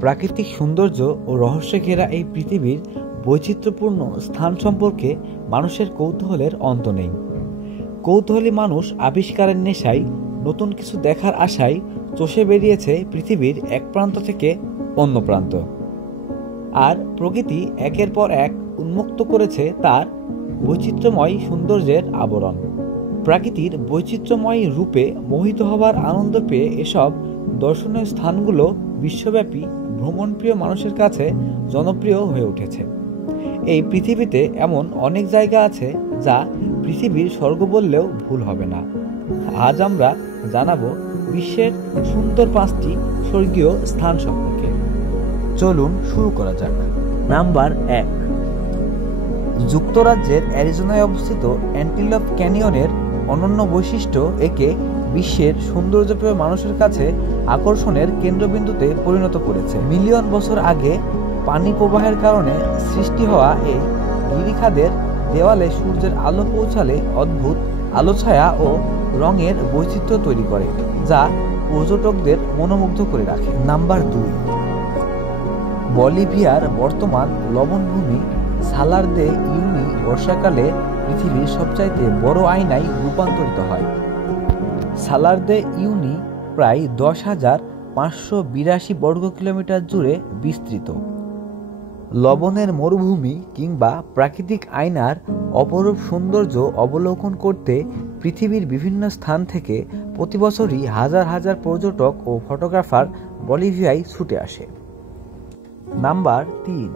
প্রাকৃতিক সৌন্দর্য ও রহস্যে ঘেরা এই পৃথিবীর বৈচিত্র্যপূর্ণ স্থান সম্পর্কে মানুষের কৌতূহলের অন্ত নেই। কৌতূহলী মানুষ আবিষ্কারের নেশায়, নতুন কিছু দেখার আশায় চষে বেরিয়েছে পৃথিবীর এক প্রান্ত থেকে অন্য প্রান্ত। আর প্রকৃতি একের পর এক উন্মুক্ত করেছে তার বৈচিত্র্যময় সৌন্দর্যের আবরণ। প্রাকৃতির বৈচিত্র্যময় রূপে মোহিত হবার আনন্দ পেয়ে এসব দর্শনীয় স্থানগুলো বিশ্বব্যাপী ভ্রমণপ্রিয় মানুষের কাছে জনপ্রিয় হয়ে উঠেছে। এই পৃথিবীতে এমন অনেক জায়গা আছে যা পৃথিবীর স্বর্গ বললেও ভুল হবে না। আজ আমরা জানাবো বিশ্বের সুন্দর 5টি স্বর্গীয় স্থান সম্পর্কে। চলুন শুরু করা যাক। নাম্বার 1, যুক্তরাজ্যের অ্যারিজোনায় অবস্থিত অ্যান্টিলপ ক্যানিয়নের অনন্য বৈশিষ্ট্য একে বিশ্বের সৌন্দর্যপ্রিয় মানুষের কাছে আকর্ষণের কেন্দ্রবিন্দুতে পরিণত করেছে। মিলিয়ন বছর আগে পানি প্রবাহের কারণে সৃষ্টি হওয়া এই গিরিখাদের দেওয়ালে সূর্যের আলো পৌঁছালে অদ্ভুত আলোছায়া ও রঙের বৈচিত্র্য তৈরি করে, যা পর্যটকদের মনোমুগ্ধ করে রাখে। নাম্বার 2, বলিভিয়ার বর্তমান লবণভূমি সালার দে ইউনি বর্ষাকালে পৃথিবীর সবচাইতে বড় আয়নায় রূপান্তরিত হয়। সালার দে ইউনি প্রায় 10,582 বর্গ কিলোমিটার জুড়ে বিস্তৃত। লবণের মরুভূমি কিংবা প্রাকৃতিক আয়নার অপরূপ সৌন্দর্য অবলোকন করতে পৃথিবীর বিভিন্ন স্থান থেকে প্রতি বছরই হাজার হাজার পর্যটক ও ফটোগ্রাফার বলিভিয়ায় ছুটে আসে। নাম্বার 3,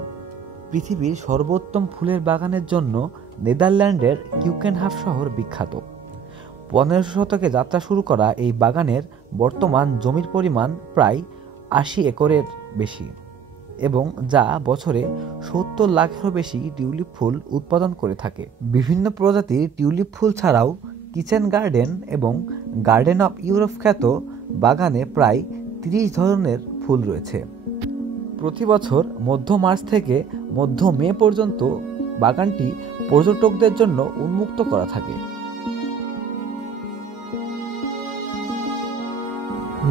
পৃথিবীর সর্বোত্তম ফুলের বাগানের জন্য নেদারল্যান্ডের কিউকেনহাফ শহর বিখ্যাত। 15শো শতকে যাত্রা শুরু করা এই বাগানের বর্তমান জমির পরিমাণ প্রায় 80 একরের বেশি এবং যা বছরে 70 লাখেরও বেশি টিউলিপ ফুল উৎপাদন করে থাকে। বিভিন্ন প্রজাতির টিউলিপ ফুল ছাড়াও কিচেন গার্ডেন এবং গার্ডেন অফ ইউরোপ খ্যাত বাগানে প্রায় 30 ধরনের ফুল রয়েছে। প্রতি বছর মধ্য মার্চ থেকে মধ্য মে পর্যন্ত বাগানটি পর্যটকদের জন্য উন্মুক্ত করা থাকে।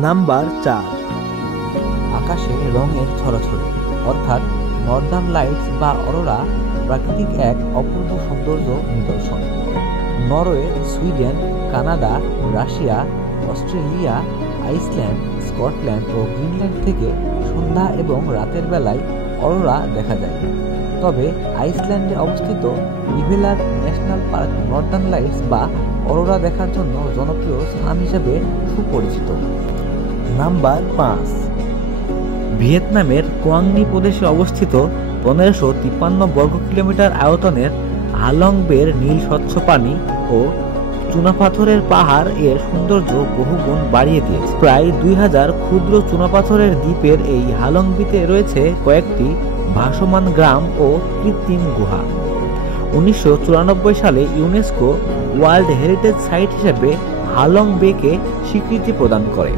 নাম্বার 4, আকাশে রঙের ছড়াছড়ি অর্থাৎ নর্দার্ন লাইটস বা অরোরা প্রাকৃতিক এক অপূর্ব সৌন্দর্য নিদর্শন। Norway, Sweden, Canada, Russia, Australia, Iceland, Scotland ও গ্রিনল্যান্ড থেকে সন্ধ্যা এবং রাতের বেলায় অরোরা দেখা যায়। তবে আইসল্যান্ডে অবস্থিত ইভেলার ন্যাশনাল পার্ক নর্দার্ন লাইটস বা অরোরা দেখার জন্য জনপ্রিয় স্থান হিসেবে সুপরিচিত। নাম্বার 5, ভিয়েতনামের কোয়াংনি প্রদেশে অবস্থিত 1553 বর্গ কিলোমিটার আয়তনের হালং বের নীল স্বচ্ছ পানি ও চুনাপাথরের পাহাড় এর সৌন্দর্য বহুগুণ বাড়িয়ে দিয়েছে। প্রায় 2000 ক্ষুদ্র চুনাপাথরের দ্বীপের এই হালং বিতে রয়েছে কয়েকটি ভাসমান গ্রাম ও কৃত্রিম গুহা। 1994 সালে ইউনেস্কো ওয়ার্ল্ড হেরিটেজ সাইট হিসেবে হালং বেকে স্বীকৃতি প্রদান করে।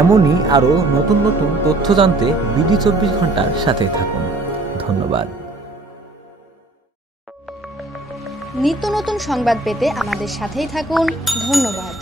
এমনই আরও নতুন নতুন তথ্য জানতে বিডি 24 ঘন্টার সাথে থাকুন। ধন্যবাদ। নিত্য নতুন সংবাদ পেতে আমাদের সাথেই থাকুন। ধন্যবাদ।